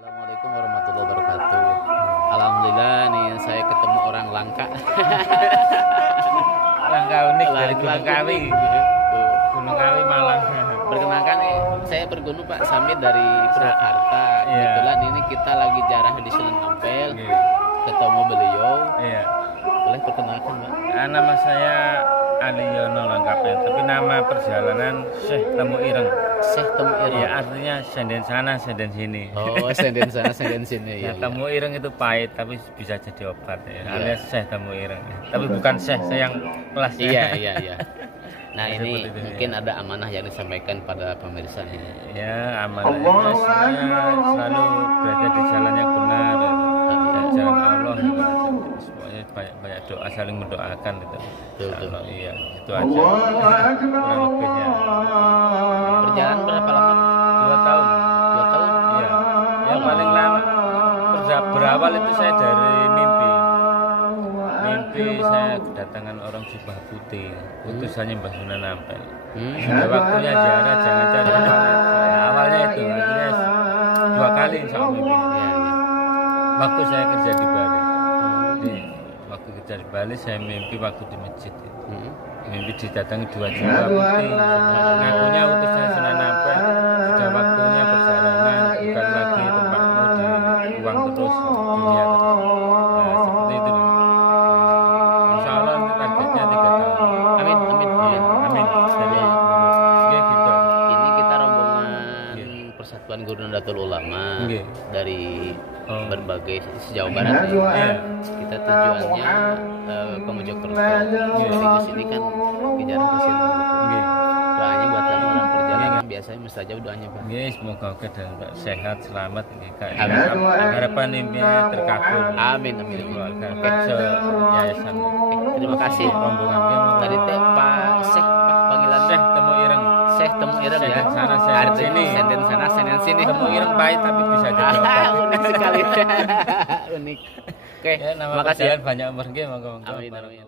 Assalamualaikum warahmatullahi wabarakatuh. Alhamdulillah nih saya ketemu orang langka. Langka unik dari Gunung Kawi. Gunung Kawi Malang. Perkenalkan saya bergunung Pak Samit dari Purwakarta. Iya. Kebetulan ini kita lagi jarah di Sunan Ampel. Iya. Ketemu beliau. Iya. Boleh perkenalkan Pak? Nama saya Aliyono lengkapnya, tapi nama perjalanan Syekh Temu Ireng. Syekh Temu Ireng. Iya, artinya senden sana, senden sini. Oh, senden sana, senden sini. Ya, Ya, Temu Ireng itu pahit, tapi bisa jadi obat ya. Iya. Alias Syekh Temu Ireng. Tapi bukan Syekh yang kelasnya. Iya, iya, iya. Nah Ya, ini seperti itu, mungkin ada amanah yang disampaikan pada pemirsa nih. Ya, amanahnya selalu berada di jalan yang benar, ya, jalan Allah. Gitu. Semuanya banyak doa, saling mendoakan gitu. Betul. Allah, iya, itu aja. Kurang lebihnya. Perjalanan berapa lama? 2 tahun. 2 tahun? Iya. Yang paling lama berawal itu saya dari mimpi. Mimpi saya kedatangan orang Jubah Putih, utusannya Mbah Sunan Ampel. Sudah waktunya ziarah, jangan cari pahala. Ya, awalnya itu, akhirnya 2 kali sama mimpi. Iya, iya. Waktu saya kerja di Bali. Jadi, waktu kerja di Bali saya mimpi waktu di masjid. Mimpi didatangi 2 Jubah Putih. Ngakunya utusan Sunan Ampel. Sudah waktunya perjalanan, bukan lagi tempatmu di uang terus dunia. Nah, seperti itu. Insya Allah targetnya 3 tahun. Amin, amin. Iya, amin. Jadi, ya gitu. Ini kita rombongan Iya. Persatuan Guru Nahdlatul Ulama Iya. dari Oh. berbagai sisi Jawa Barat. Ya. Iya. Kita tujuannya ke Mojokerto. Sekaligus ini kan kejaran ke situ. Iya. Doanya buat kamu orang perjalanan biasanya mustajab doanya Pak. Ya, semoga oke dan sehat, selamat. Amin. Harapan impiannya terkabul. Amin, amin. Keluarga Oke. yayasan. Terima kasih. Rombongan Tadi teh Pak Syekh, Pak panggilan Syekh Temu Ireng. Syekh Temu Ireng ya. Senden sana, senden Artinya sini. senden sana, senden sini. Temu Ireng pahit tapi bisa jadi obat. Unik sekali. Unik. Oke, Ya, nama terima kasih ya. perjalanan banyak umur nggih, monggo. Amin, amin.